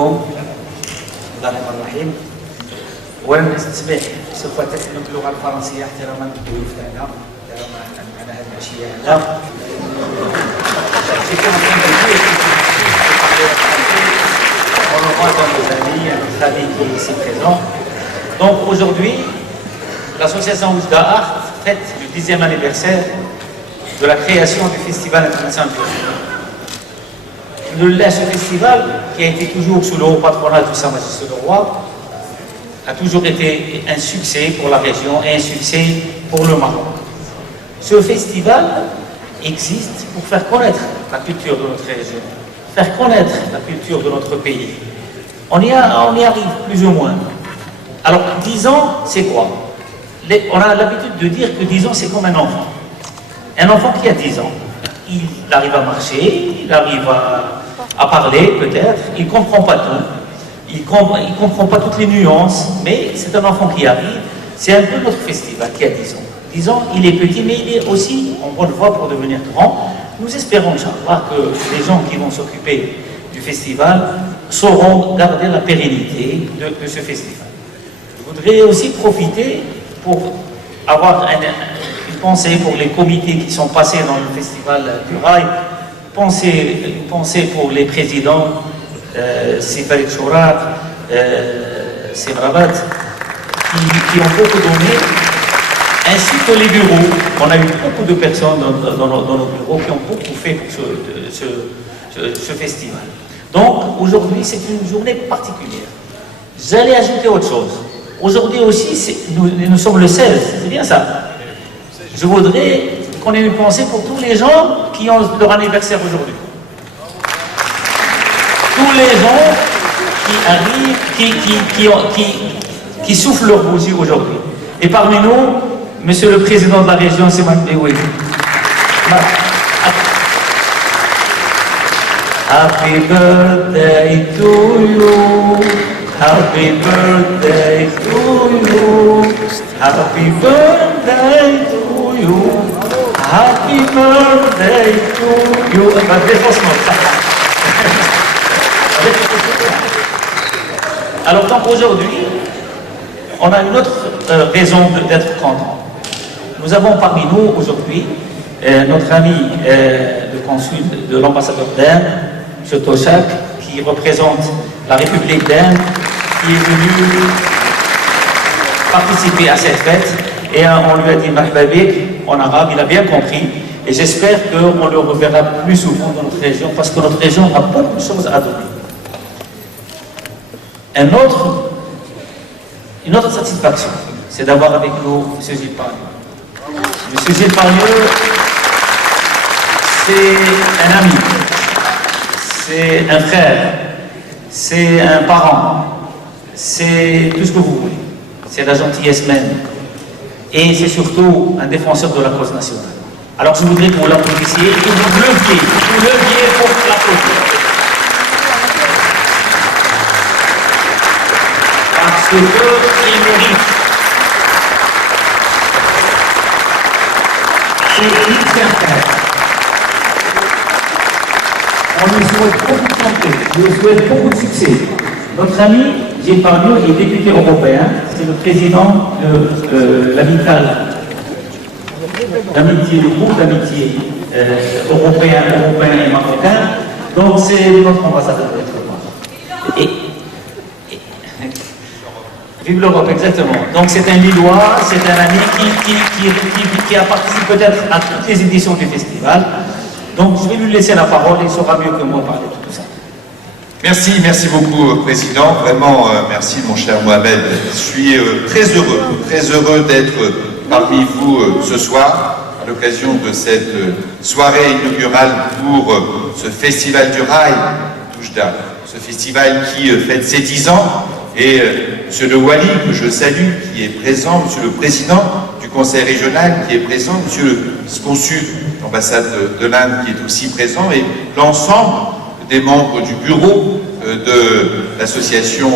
معكم. بسم الله الرحمن الرحيم. ونستسمح سوف تكلم باللغه الفرنسيه احتراما للضيوف تاعنا معنا هذه العشيه هنا. On le voit dans nos amis, notre ami qui est ici présent. Donc aujourd'hui, l'association Oujda Art fête le 10e anniversaire de la création du Festival international du Roi. Ce festival, qui a été toujours sous le haut patronat du Sa Majesté le Roi, a toujours été un succès pour la région et un succès pour le Maroc. Ce festival existe pour faire connaître la culture de notre région, faire connaître la culture de notre pays. On y arrive plus ou moins. Alors 10 ans, c'est quoi? On a l'habitude de dire que 10 ans, c'est comme un enfant. Un enfant qui a 10 ans, il arrive à marcher, il arrive à parler peut-être, il ne comprend pas tout, il comprend pas toutes les nuances, mais c'est un enfant qui arrive. C'est un peu notre festival qui a 10 ans. 10 ans, il est petit, mais il est aussi en bonne voie pour devenir grand. Nous espérons, Inch'Allah, que les gens qui vont s'occuper du festival sauront garder la pérennité de ce festival. Je voudrais aussi profiter pour avoir une pensée pour les comités qui sont passés dans le festival du Rail, une pensée pour les présidents, Sifarid Chourat, Semrabat, qui ont beaucoup donné, ainsi que les bureaux. On a eu beaucoup de personnes dans nos bureaux qui ont beaucoup fait pour ce festival. Donc aujourd'hui c'est une journée particulière. J'allais ajouter autre chose. Aujourd'hui aussi, nous sommes le 16, c'est bien ça. Je voudrais qu'on ait une pensée pour tous les gens qui ont leur anniversaire aujourd'hui. Tous les gens qui arrivent, qui soufflent leur bougie aujourd'hui. Et parmi nous, Monsieur le Président de la région, c'est Béoui. Happy birthday to you. Happy birthday to you. Happy birthday to you. Happy birthday to you. Alors donc aujourd'hui, on a une autre raison d'être content. Nous avons parmi nous aujourd'hui notre ami le consul de l'ambassadeur d'Inde, M. Toshak, qui représente la République d'Inde, qui est venu participer à cette fête. Et on lui a dit Mahbabik en arabe, il a bien compris. Et j'espère qu'on le reverra plus souvent dans notre région, parce que notre région a beaucoup de choses à donner. Une autre satisfaction, c'est d'avoir avec nous M. Gilles Pargneux. M. Gilles Pargneux, c'est un ami, c'est un frère, c'est un parent, c'est tout ce que vous voulez. C'est la gentillesse même. Et c'est surtout un défenseur de la cause nationale. Alors je voudrais que vous l'applaudissiez et que vous leviez pour l'applaudir. Parce qu'il mérite. C'est une certaine. On lui souhaite beaucoup de santé, je lui souhaite beaucoup de succès. Notre ami Gilles Pargneux est député européen, c'est le président de l'amitié, le groupe d'amitié européen et marocain. Donc c'est notre ambassadeur d'être. Vive l'Europe, exactement. Donc c'est un Lillois, c'est un ami qui a participé peut-être à toutes les éditions du festival. Donc je vais lui laisser la parole, il saura mieux que moi parler de tout ça. Merci beaucoup Président, vraiment merci mon cher Mohamed. Je suis très heureux d'être parmi vous ce soir, à l'occasion de cette soirée inaugurale pour ce Festival du Rail d'Oujda, ce festival qui fête ses 10 ans. Et M. Le Wali, que je salue, qui est présent, M. le Président du Conseil régional qui est présent, M. le consul de l'ambassade de l'Inde qui est aussi présent, et l'ensemble des membres du bureau de l'association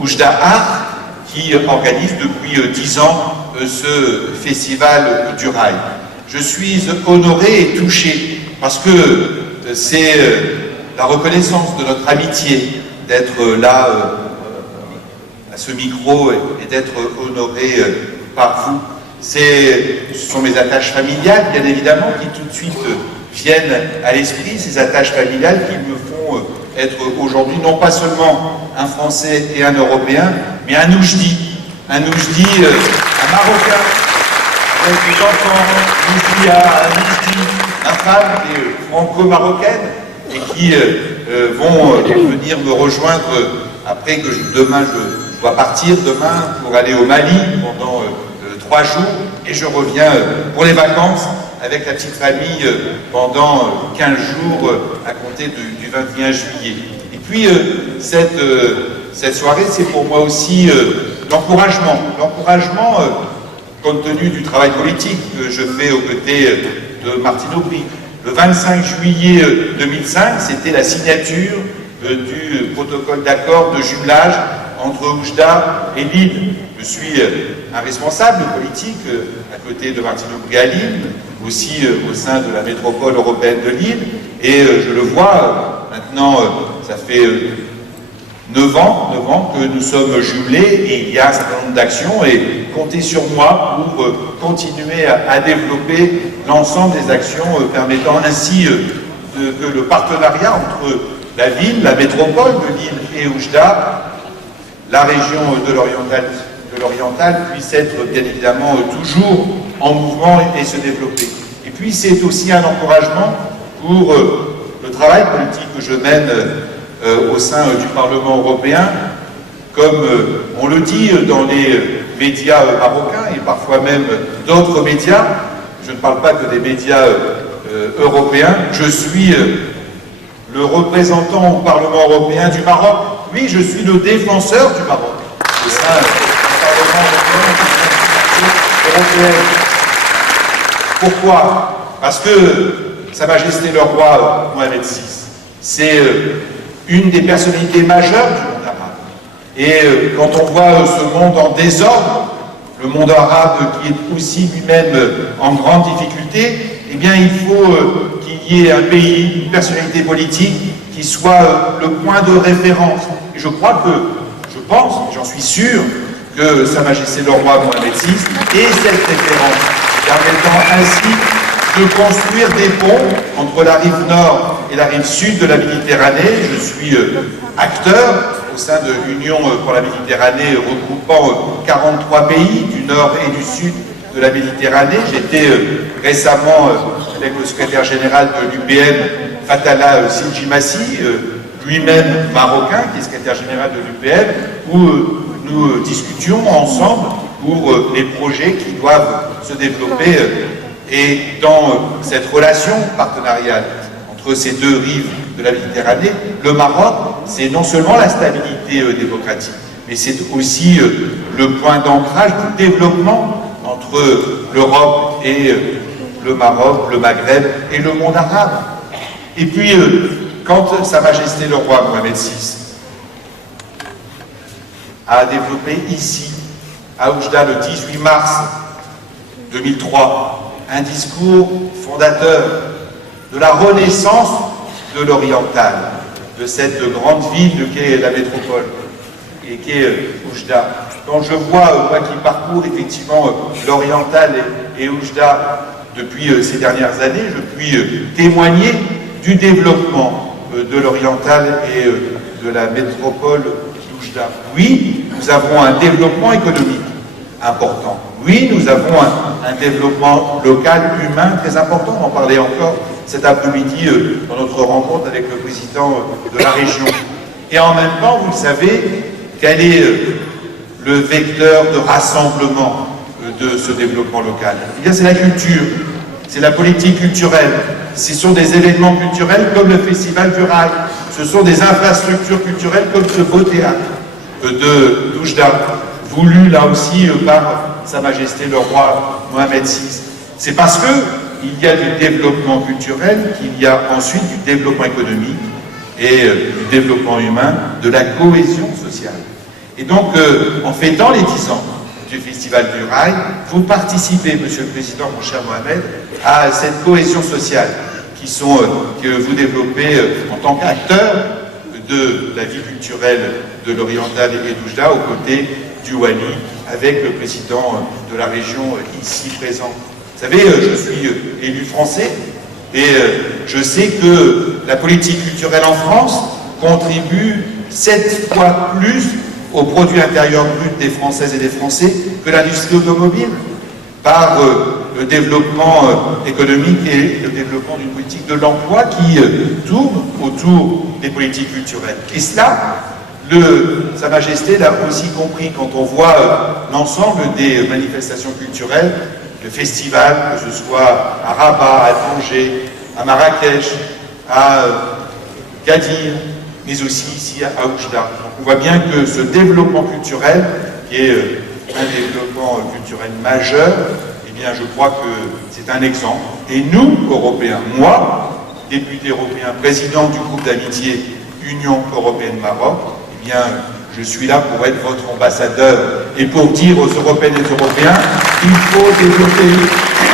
Oujda Art qui organise depuis 10 ans ce festival du rail. Je suis honoré et touché parce que c'est la reconnaissance de notre amitié, d'être là à ce micro et d'être honoré par vous. Ce sont mes attaches familiales, bien évidemment, qui tout de suite viennent à l'esprit, ces attaches familiales qui me font être aujourd'hui non pas seulement un Français et un Européen, mais un Oujdi, un Marocain, avec des enfants, un Oujdi, ma femme qui est franco-marocaine et qui vont venir me rejoindre après que demain je dois partir demain pour aller au Mali pendant 3 jours et je reviens pour les vacances avec la petite famille pendant 15 jours à compter du 21 juillet. Et puis cette soirée, c'est pour moi aussi l'encouragement. L'encouragement, compte tenu du travail politique que je fais aux côtés de Martine Aubry. Le 25 juillet 2005, c'était la signature du protocole d'accord de jumelage entre Oujda et Lille. Je suis un responsable politique à côté de Martine Aubry à Lille, aussi au sein de la métropole européenne de Lille, et je le vois maintenant, ça fait 9 ans que nous sommes jumelés et il y a un certain nombre d'actions et comptez sur moi pour continuer à développer l'ensemble des actions permettant ainsi que le partenariat entre la ville, la métropole de Lille et Oujda, la région de l'Oriental puisse être bien évidemment toujours en mouvement et se développer. Et puis c'est aussi un encouragement pour le travail politique que je mène au sein du Parlement européen, comme on le dit dans les médias marocains et parfois même d'autres médias. Je ne parle pas que des médias européens, je suis le représentant au Parlement européen du Maroc. Oui, je suis le défenseur du Maroc au sein du Parlement européen. Pourquoi? Parce que Sa Majesté le Roi Mohamed VI, c'est une des personnalités majeures du monde arabe. Et quand on voit ce monde en désordre, le monde arabe qui est aussi lui-même en grande difficulté, eh bien il faut qu'il y ait un pays, une personnalité politique qui soit le point de référence. Et je pense, j'en suis sûr, que Sa Majesté le Roi Mohamed VI est cette référence, permettant ainsi de construire des ponts entre la rive nord et la rive sud de la Méditerranée. Je suis acteur au sein de l'Union pour la Méditerranée regroupant 43 pays du nord et du sud de la Méditerranée. J'étais récemment avec le secrétaire général de l'UPM, Fatallah Sinjimassi, lui-même marocain, qui est secrétaire général de l'UPM, où nous discutions ensemble pour les projets qui doivent se développer. Et dans cette relation partenariale entre ces deux rives de la Méditerranée, le Maroc, c'est non seulement la stabilité démocratique, mais c'est aussi le point d'ancrage du développement entre l'Europe et le Maroc, le Maghreb et le monde arabe. Et puis, quand Sa Majesté le Roi Mohamed VI a développé ici, à Oujda, le 18 mars 2003, un discours fondateur de la renaissance de l'Oriental, de cette grande ville qu'est la métropole et qu'est Oujda. Quand je vois, moi qui parcours effectivement l'Oriental et Oujda depuis ces dernières années, je puis témoigner du développement de l'Oriental et de la métropole d'Oujda. Oui, nous avons un développement économique important. Oui, nous avons un développement local, humain très important. On en parlait encore cet après-midi dans notre rencontre avec le président de la région. Et en même temps, vous le savez, quel est le vecteur de rassemblement de ce développement local? Eh bien, c'est la culture, c'est la politique culturelle. Ce sont des événements culturels comme le Festival du Rail. Ce sont des infrastructures culturelles comme ce beau théâtre de Oujda, voulu là aussi par Sa Majesté le Roi Mohamed VI. C'est parce qu'il y a du développement culturel qu'il y a ensuite du développement économique et du développement humain, de la cohésion sociale. Et donc, en fêtant les 10 ans du Festival du Rail, vous participez, Monsieur le Président, mon cher Mohamed, à cette cohésion sociale que vous développez en tant qu'acteur de la vie culturelle de l'Oriental et d'Oujda, aux côtés du Wali, avec le président de la région ici présent. Vous savez, je suis élu français et je sais que la politique culturelle en France contribue 7 fois plus au produit intérieur brut des Françaises et des Français que l'industrie automobile, par le développement économique et le développement d'une politique de l'emploi qui tourne autour des politiques culturelles. Et cela, Sa Majesté l'a aussi compris quand on voit l'ensemble des manifestations culturelles, le festival, que ce soit à Rabat, à Tanger, à Marrakech, à Gadir, mais aussi ici à Oujda. On voit bien que ce développement culturel, qui est un développement culturel majeur, eh bien je crois que c'est un exemple. Et nous, Européens, moi, député européen, président du groupe d'amitié Union Européenne-Maroc, eh bien je suis là pour être votre ambassadeur et pour dire aux Européennes et aux Européens qu'il faut développer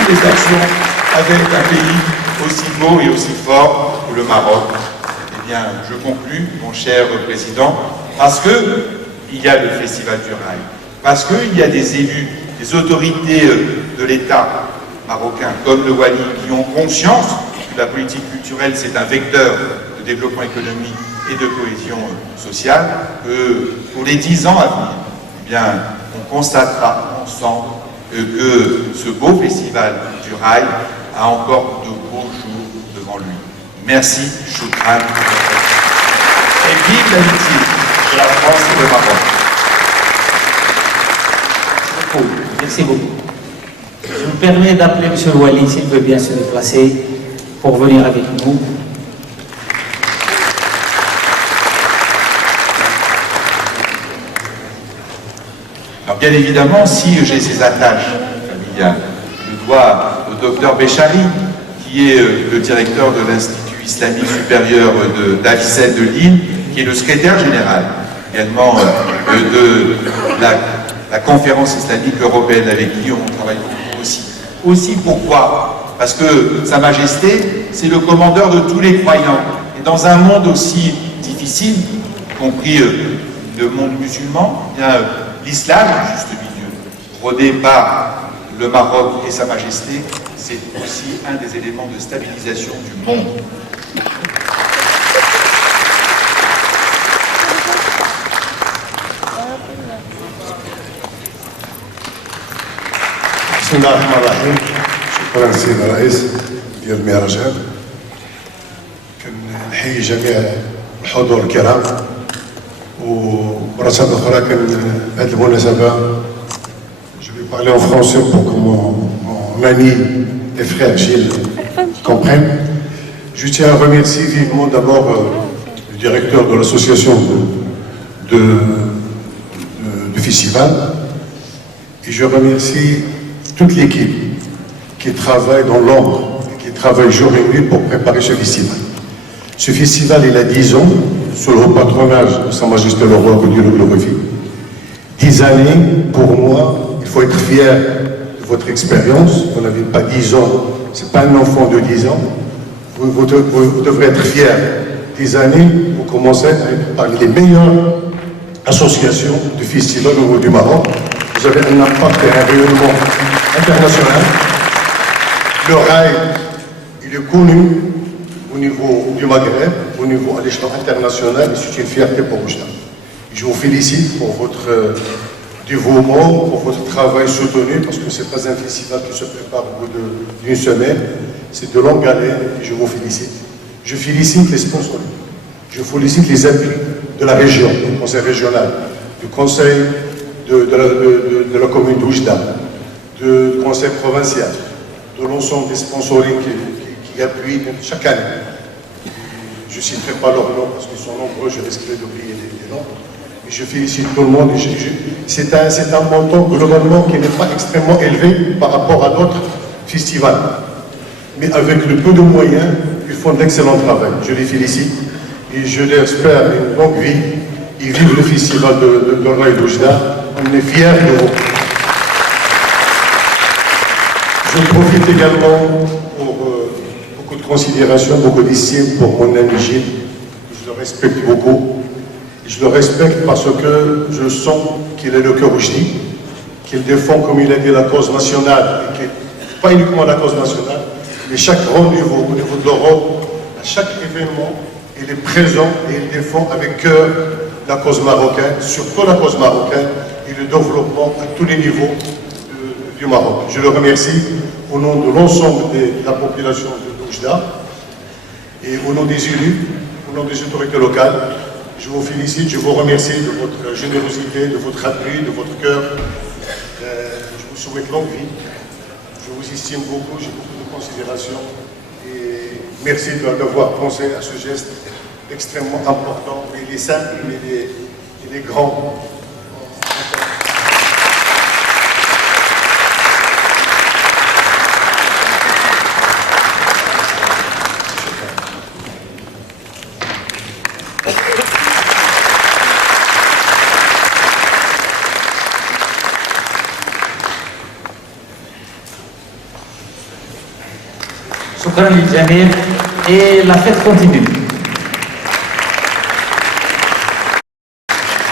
des actions avec un pays aussi beau et aussi fort que le Maroc. Eh bien, je conclus, mon cher président, parce qu'il y a le Festival du Rail, parce qu'il y a des élus, des autorités de l'État marocain, comme le Wali, qui ont conscience que la politique culturelle, c'est un vecteur de développement économique et de cohésion sociale, que pour les 10 ans à venir, eh bien, on constatera ensemble que ce beau Festival du Rail a encore de beaux jours devant lui. Merci, Choukran. Et vive l'amitié de la France et le Maroc. Merci beaucoup. Je me permets d'appeler M. Wali, s'il veut bien se déplacer, pour venir avec nous. Alors bien évidemment, si j'ai ces attaches familiales, je dois au docteur Béchari, qui est le directeur de l'Institut islamique supérieur d'Avicenne de Lille, qui est le secrétaire général également de la conférence islamique européenne, avec qui on travaille beaucoup aussi. Aussi pourquoi? Parce que Sa Majesté, c'est le commandeur de tous les croyants. Et dans un monde aussi difficile, y compris le monde musulman, eh bien l'islam, juste milieu, rodé par le Maroc et Sa Majesté, c'est aussi un des éléments de stabilisation du monde. بسم الله الرحمن الرحيم. شكرا سيد الرئيس ديال المهرجان. كنحيي جميع الحضور الكرام، ومرة أخرى هذه المناسبة je vais parler en français pour que mon ami et frère Gilles comprenne. Je tiens à remercier vivement d'abord le directeur de l'association du festival, et je remercie toute l'équipe qui travaille dans l'ombre, qui travaille jour et nuit pour préparer ce festival. Ce festival, il a 10 ans, sous le haut patronage de Sa Majesté le Roi, que Dieu le glorifie. 10 années, pour moi, il faut être fier de votre expérience. Vous n'avez pas 10 ans, ce n'est pas un enfant de 10 ans. Vous devrez être fier. 10 années, vous commencez à être parmi les meilleures associations de festivals au niveau du Maroc. Vous avez un impact et un rayonnement international. Le rail, il est connu au niveau du Maghreb, au niveau à l'échelon international, et c'est une fierté pour Oujda. Je vous félicite pour votre dévouement, pour votre travail soutenu, parce que ce n'est pas un festival qui se prépare au bout d'une semaine, c'est de longue haleine, et je vous félicite. Je félicite les sponsors, je félicite les appuis de la région, du conseil régional, du conseil de la commune d'Oujda, du conseil provincial, de l'ensemble des sponsorings qui appuient chaque année. Je ne citerai pas leurs noms parce qu'ils sont nombreux, je risquerai d'oublier les noms. Mais je félicite tout le monde. C'est un montant globalement qui n'est pas extrêmement élevé par rapport à d'autres festivals. Mais avec le peu de moyens, ils font de l'excellent travail. Je les félicite et je leur espère une longue vie. Ils vivent le festival de Rail d'Oujda. On est fiers de vous. Je profite également pour beaucoup de considération, beaucoup d'estime pour mon ami Gilles, que je respecte beaucoup. Je le respecte parce que je sens qu'il est le cœur rougi, qu'il défend, comme il a dit, la cause nationale, et pas uniquement la cause nationale, mais chaque rendez-vous au niveau de l'Europe, à chaque événement, il est présent et il défend avec cœur la cause marocaine, surtout la cause marocaine et le développement à tous les niveaux du Maroc. Je le remercie au nom de l'ensemble de la population de Oujda et au nom des élus, au nom des autorités locales. Je vous félicite, je vous remercie de votre générosité, de votre appui, de votre cœur. Je vous souhaite longue vie. Je vous estime beaucoup, j'ai beaucoup de considération. Et merci d'avoir pensé à ce geste extrêmement important. Il est simple, mais il est grand. شكرا للجميع et la fête continue.